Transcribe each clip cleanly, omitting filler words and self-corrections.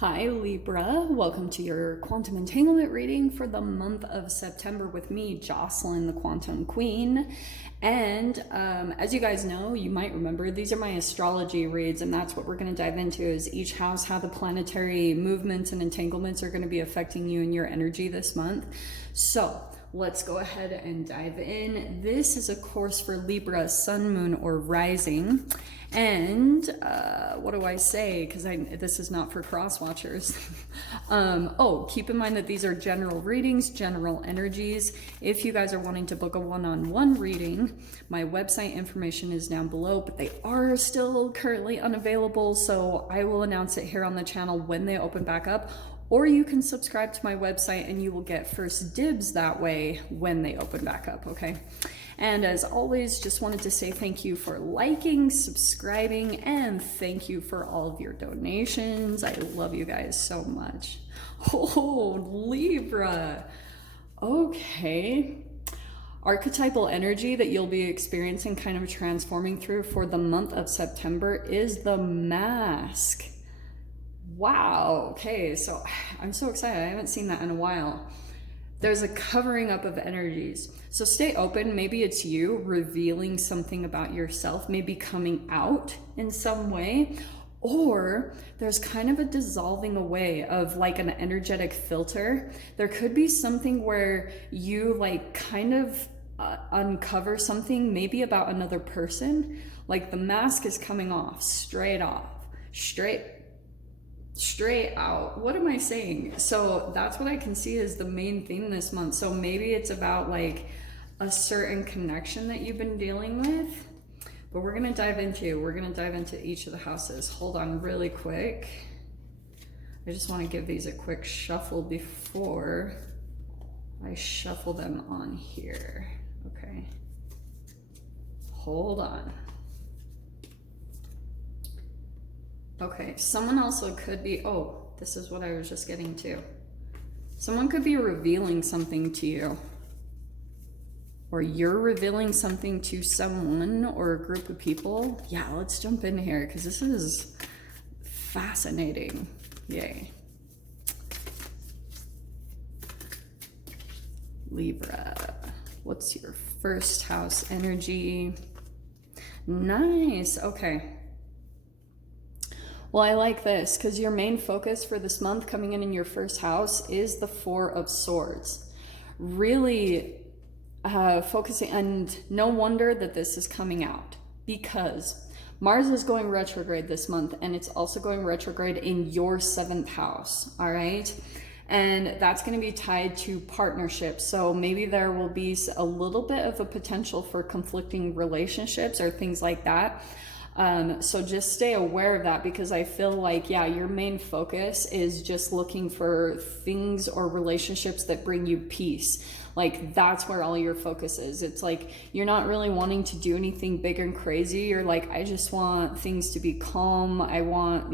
Hi Libra, welcome to your quantum entanglement reading for the month of September with me, Jocelyn, the Quantum Queen. And as you guys know, you might remember, these are my astrology reads, and that's what we're going to dive into is each house, how the planetary movements and entanglements are going to be affecting you and your energy this month. So let's go ahead and dive in. This is a course for Libra, Sun, Moon, or Rising. And what do I say? Because this is not for cross watchers. Keep in mind that these are general readings, general energies. If you guys are wanting to book a one-on-one reading, my website information is down below, but they are still currently unavailable. So I will announce it here on the channel when they open back up. Or you can subscribe to my website and you will get first dibs that way when they open back up, okay? And as always, just wanted to say thank you for liking, subscribing, and thank you for all of your donations. I love you guys so much. Oh, Libra. Okay. Archetypal energy that you'll be experiencing, kind of transforming through for the month of September is the mask. Wow, okay, so I'm so excited. I haven't seen that in a while. There's a covering up of energies. So stay open. Maybe it's you revealing something about yourself, maybe coming out in some way, or there's kind of a dissolving away of like an energetic filter. There could be something where you like kind of uncover something maybe about another person. Like the mask is coming off, straight out. What am I saying? So that's what I can see is the main theme this month. So maybe it's about like a certain connection that you've been dealing with, but we're going to dive into each of the houses. Hold on really quick. I just want to give these a quick shuffle before I shuffle them on here. Okay. Hold on. Okay, someone also could be, this is what I was just getting to. Someone could be revealing something to you. Or you're revealing something to someone or a group of people. Yeah, let's jump in here because this is fascinating. Yay. Libra, what's your first house energy? Nice, okay. Well, I like this because your main focus for this month coming in your first house is the Four of Swords. Really focusing, and no wonder that this is coming out because Mars is going retrograde this month and it's also going retrograde in your 7th house, all right? And that's going to be tied to partnerships. So maybe there will be a little bit of a potential for conflicting relationships or things like that. So just stay aware of that because I feel like, yeah, your main focus is just looking for things or relationships that bring you peace. Like that's where all your focus is. It's like you're not really wanting to do anything big and crazy. You're like, I just want things to be calm. I want,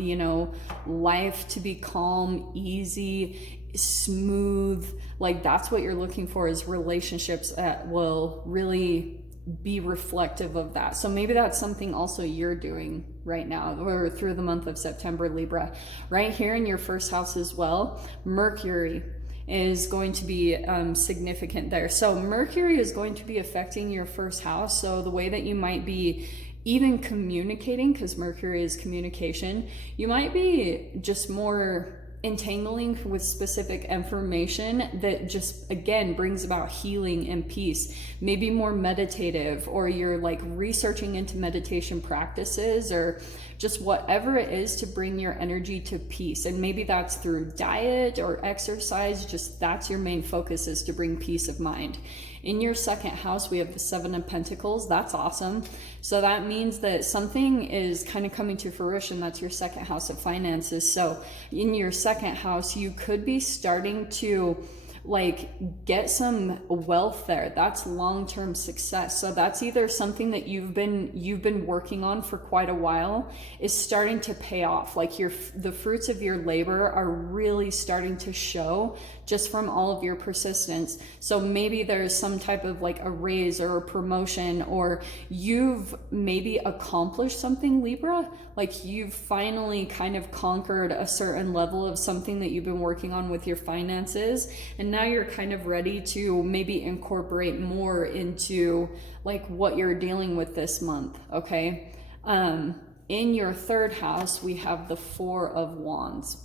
life to be calm, easy, smooth. Like that's what you're looking for is relationships that will really be reflective of that. So maybe that's something also you're doing right now or through the month of September, Libra. Right here in your first house as well, Mercury is going to be significant there. So Mercury is going to be affecting your first house. So the way that you might be even communicating, because Mercury is communication, you might be just more entangling with specific information that just again brings about healing and peace. Maybe more meditative, or you're like researching into meditation practices or just whatever it is to bring your energy to peace. And maybe that's through diet or exercise. Just that's your main focus, is to bring peace of mind. In your 2nd house, we have the 7 of Pentacles. That's awesome. So that means that something is kind of coming to fruition. That's your 2nd house of finances. So in your 2nd house, you could be starting to like get some wealth there. That's long-term success. So that's either something that you've been working on for quite a while is starting to pay off. Like the fruits of your labor are really starting to show just from all of your persistence. So maybe there's some type of like a raise or a promotion, or you've maybe accomplished something, Libra. Like you've finally kind of conquered a certain level of something that you've been working on with your finances, and now you're kind of ready to maybe incorporate more into like what you're dealing with this month. Okay. In your third house, we have the Four of Wands.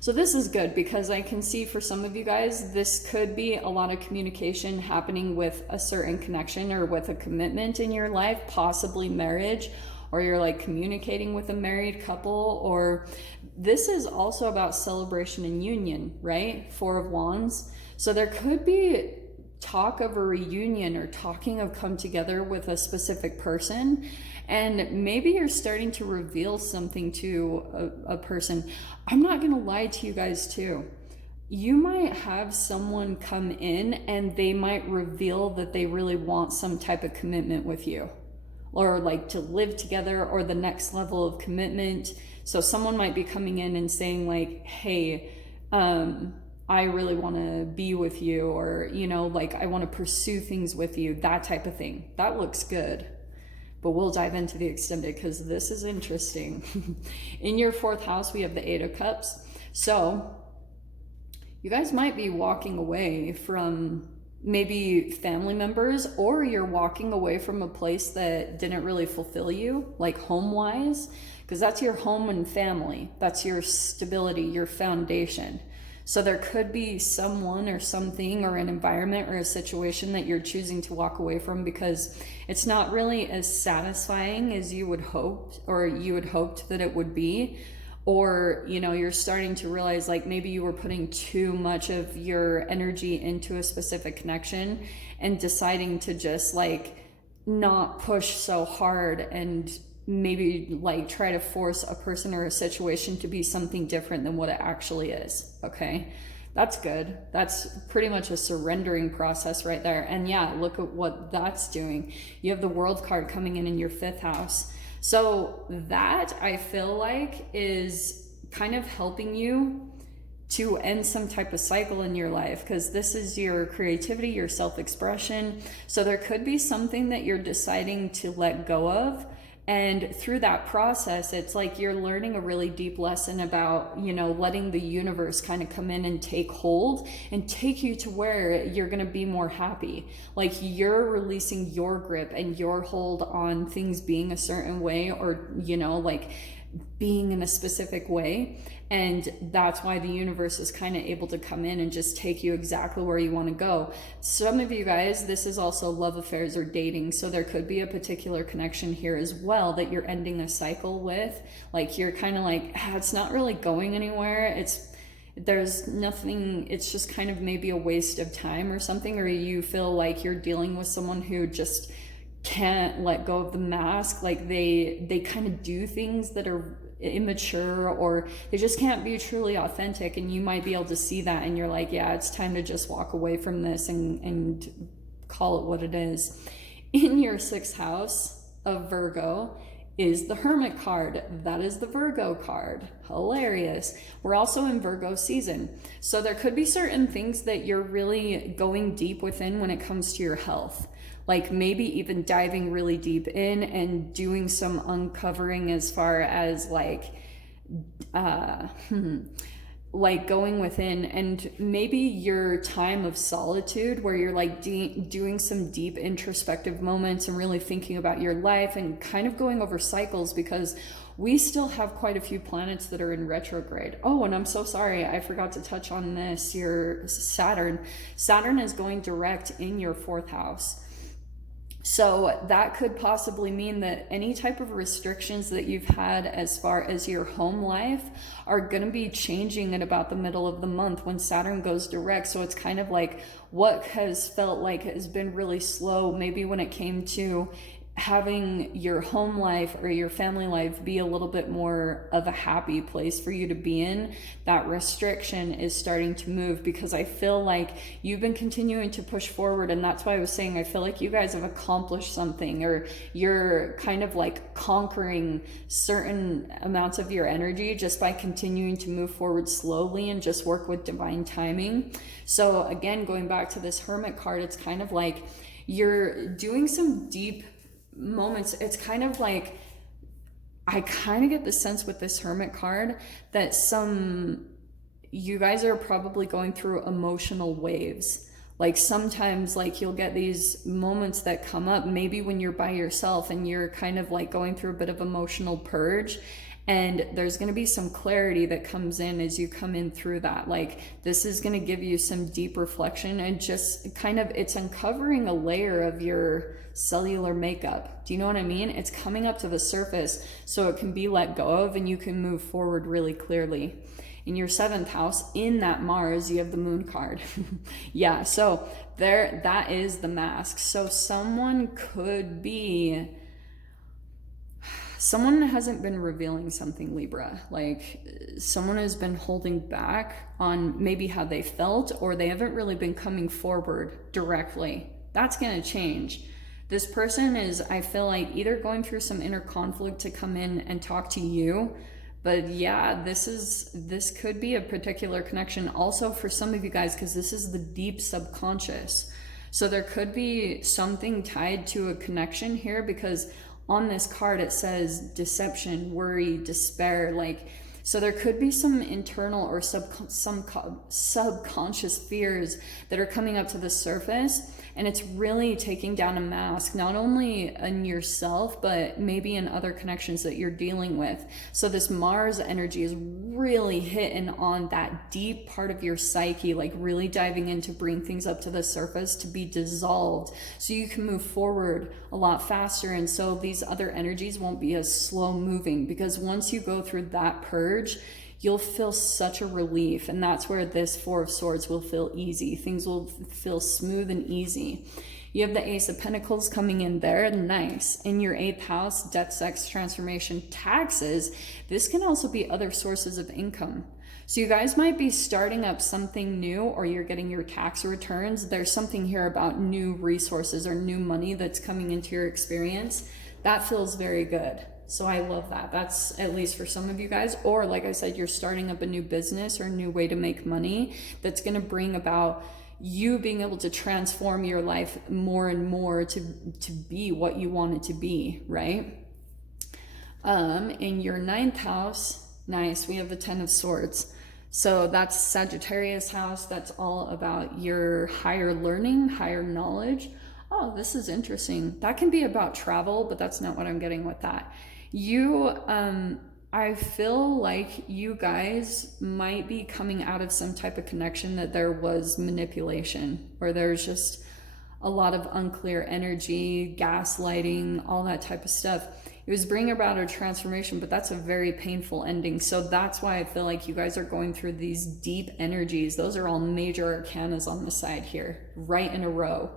So this is good because I can see for some of you guys, this could be a lot of communication happening with a certain connection or with a commitment in your life, possibly marriage, or you're like communicating with a married couple, or this is also about celebration and union, right? Four of Wands. So there could be talk of a reunion or talking of come together with a specific person, and maybe you're starting to reveal something to a person. I'm not gonna lie to you guys too. You might have someone come in and they might reveal that they really want some type of commitment with you, or like to live together, or the next level of commitment. So someone might be coming in and saying like, hey, I really want to be with you, or, you know, like I want to pursue things with you, that type of thing. That looks good. But we'll dive into the extended because this is interesting. In your fourth house, we have the Eight of Cups. So you guys might be walking away from maybe family members, or you're walking away from a place that didn't really fulfill you, like home-wise, because that's your home and family. That's your stability, your foundation. So there could be someone or something or an environment or a situation that you're choosing to walk away from because it's not really as satisfying as you would hope, or you had hoped that it would be. Or, you know, you're starting to realize like maybe you were putting too much of your energy into a specific connection and deciding to just like not push so hard and maybe like try to force a person or a situation to be something different than what it actually is. Okay, that's good. That's pretty much a surrendering process right there. And yeah, look at what that's doing. You have the World card coming in your fifth house. So that, I feel like, is kind of helping you to end some type of cycle in your life, because this is your creativity, your self-expression. So there could be something that you're deciding to let go of. And through that process, it's like you're learning a really deep lesson about, you know, letting the universe kind of come in and take hold and take you to where you're going to be more happy. Like you're releasing your grip and your hold on things being a certain way, or, you know, like being in a specific way. And that's why the universe is kind of able to come in and just take you exactly where you want to go. Some of you guys, this is also love affairs or dating. So there could be a particular connection here as well that you're ending a cycle with. Like you're kind of like, it's not really going anywhere. There's nothing, it's just kind of maybe a waste of time or something. Or you feel like you're dealing with someone who just can't let go of the mask. Like they kind of do things that are immature, or they just can't be truly authentic, and you might be able to see that and you're like, yeah, it's time to just walk away from this and call it what it is. In your sixth house of Virgo is the Hermit card. That is the Virgo card. Hilarious. We're also in Virgo season, so there could be certain things that you're really going deep within when it comes to your health. Like maybe even diving really deep in and doing some uncovering as far as like going within, and maybe your time of solitude where you're like doing some deep introspective moments and really thinking about your life and kind of going over cycles, because we still have quite a few planets that are in retrograde. Oh, and I'm so sorry, I forgot to touch on this. Your Saturn is going direct in your fourth house. So that could possibly mean that any type of restrictions that you've had as far as your home life are going to be changing at about the middle of the month when Saturn goes direct. So it's kind of like what has felt like has been really slow, maybe when it came to having your home life or your family life be a little bit more of a happy place for you to be in, that restriction is starting to move, because I feel like you've been continuing to push forward. And that's why I was saying, I feel like you guys have accomplished something, or you're kind of like conquering certain amounts of your energy just by continuing to move forward slowly and just work with divine timing. So again, going back to this Hermit card, it's kind of like you're doing some deep moments. It's kind of like, I kind of get the sense with this Hermit card that you guys are probably going through emotional waves. Like sometimes like you'll get these moments that come up maybe when you're by yourself and you're kind of like going through a bit of emotional purge, and there's going to be some clarity that comes in as you come in through that. Like this is going to give you some deep reflection, and just kind of, it's uncovering a layer of your cellular makeup. Do you know what I mean? It's coming up to the surface so it can be let go of, and you can move forward really clearly. In your 7th house, in that Mars, you have the Moon card. Yeah, so there, that is the mask. So someone hasn't been revealing something, Libra. Like someone has been holding back on maybe how they felt, or they haven't really been coming forward directly. That's going to change. This person is, I feel like, either going through some inner conflict to come in and talk to you. But yeah, this could be a particular connection also for some of you guys, because this is the deep subconscious. So there could be something tied to a connection here, because on this card it says deception, worry, despair. Like, so there could be some internal or subconscious fears that are coming up to the surface, and it's really taking down a mask, not only in yourself, but maybe in other connections that you're dealing with. So this Mars energy is really hitting on that deep part of your psyche, like really diving in to bring things up to the surface to be dissolved so you can move forward a lot faster. And so these other energies won't be as slow moving, because once you go through that purge, you'll feel such a relief. And that's where this 4 of Swords will feel easy. Things will feel smooth and easy. You have the Ace of Pentacles coming in there. Nice. In your 8th house, death, sex, transformation, taxes. This can also be other sources of income. So you guys might be starting up something new, or you're getting your tax returns. There's something here about new resources or new money that's coming into your experience. That feels very good. So I love that. That's at least for some of you guys. Or like I said, you're starting up a new business or a new way to make money that's going to bring about you being able to transform your life more and more to be what you want it to be, right? In your 9th house, nice, we have the 10 of Swords. So that's Sagittarius house. That's all about your higher learning, higher knowledge. Oh, this is interesting. That can be about travel, but that's not what I'm getting with that. I feel like you guys might be coming out of some type of connection that there was manipulation, or there's just a lot of unclear energy, gaslighting, all that type of stuff. It was bringing about a transformation, but that's a very painful ending. So that's why I feel like you guys are going through these deep energies. Those are all major arcanas on the side here, right in a row.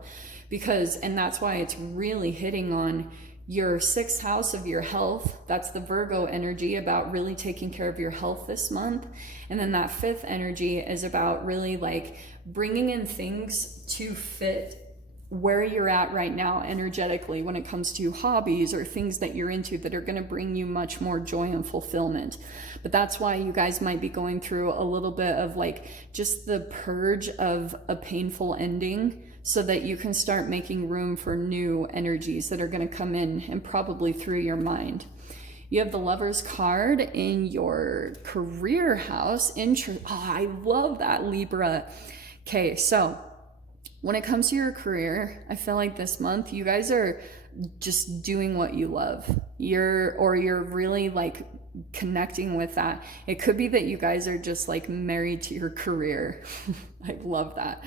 And that's why it's really hitting on your 6th house of your health. That's the Virgo energy, about really taking care of your health this month. And then that 5th energy is about really like bringing in things to fit where you're at right now energetically when it comes to hobbies or things that you're into that are going to bring you much more joy and fulfillment. But that's why you guys might be going through a little bit of like just the purge of a painful ending, so that you can start making room for new energies that are going to come in, and probably through your mind. You have the Lover's card in your career house. Oh, I love that, Libra. Okay, so when it comes to your career, I feel like this month you guys are just doing what you love. You're really like connecting with that. It could be that you guys are just like married to your career. I love that.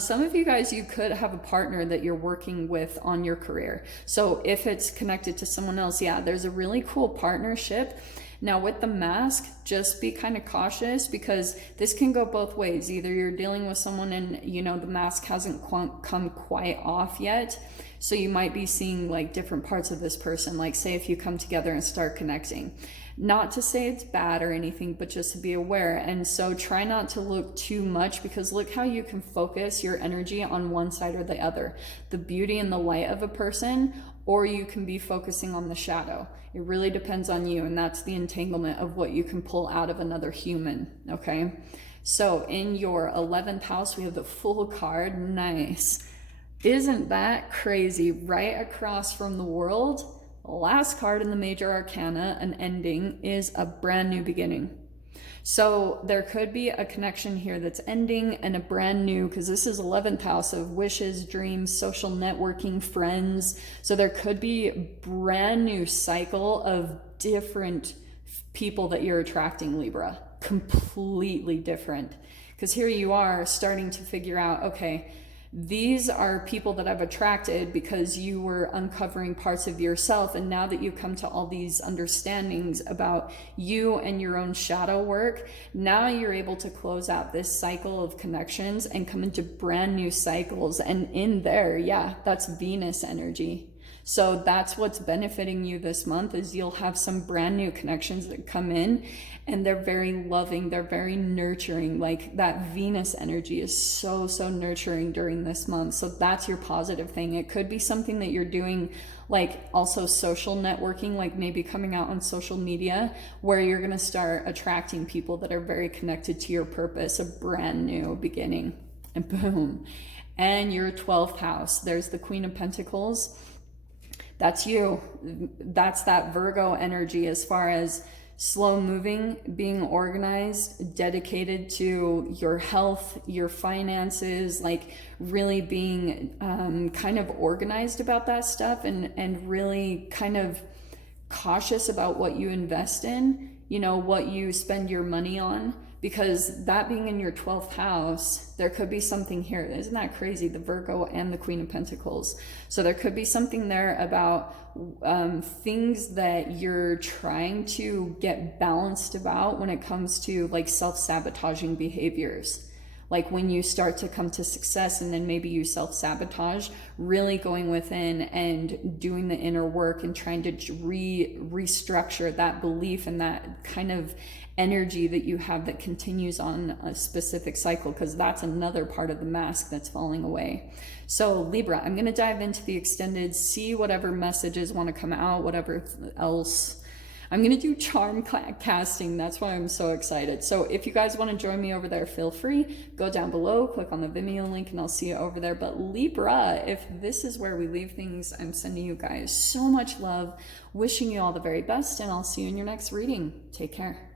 Some of you guys, you could have a partner that you're working with on your career. So if it's connected to someone else, yeah, there's a really cool partnership. Now with the mask, just be kind of cautious, because this can go both ways. Either you're dealing with someone and, you know, the mask hasn't come quite off yet. So you might be seeing like different parts of this person, like say if you come together and start connecting. Not to say it's bad or anything, but just to be aware. And so try not to look too much, because look how you can focus your energy on one side or the other, the beauty and the light of a person, or you can be focusing on the shadow. It really depends on you, and that's the entanglement of what you can pull out of another human, okay? So in your 11th house, we have the Fool card. Nice. Isn't that crazy? Right across from the World, the last card in the major arcana, an ending, is a brand new beginning. So there could be a connection here that's ending and a brand new, because this is 11th house of wishes, dreams, social networking, friends. So there could be a brand new cycle of different people that you're attracting, Libra. Completely different. Because here you are starting to figure out, okay, these are people that I've attracted because you were uncovering parts of yourself. And now that you come to all these understandings about you and your own shadow work, now you're able to close out this cycle of connections and come into brand new cycles. And in there, yeah, that's Venus energy. So that's what's benefiting you this month, is you'll have some brand new connections that come in, and they're very loving, they're very nurturing. Like that Venus energy is so nurturing during this month. So that's your positive thing. It could be something that you're doing, like also social networking, like maybe coming out on social media, where you're going to start attracting people that are very connected to your purpose, a brand new beginning. And boom. And your 12th house, there's the Queen of Pentacles. That's you. That's that Virgo energy, as far as slow moving, being organized, dedicated to your health, your finances, like really being kind of organized about that stuff, and really kind of cautious about what you invest in, you know, what you spend your money on. Because that being in your 12th house, there could be something here. Isn't that crazy? The Virgo and the Queen of Pentacles. So there could be something there about things that you're trying to get balanced about when it comes to like self-sabotaging behaviors. Like when you start to come to success and then maybe you self-sabotage, really going within and doing the inner work and trying to restructure that belief and that kind of energy that you have that continues on a specific cycle, because that's another part of the mask that's falling away. So Libra, I'm going to dive into the extended, see whatever messages want to come out, whatever else. I'm going to do charm casting. That's why I'm so excited. So if you guys want to join me over there, feel free. Go down below, click on the Vimeo link, and I'll see you over there. But Libra, if this is where we leave things, I'm sending you guys so much love, wishing you all the very best, and I'll see you in your next reading. Take care.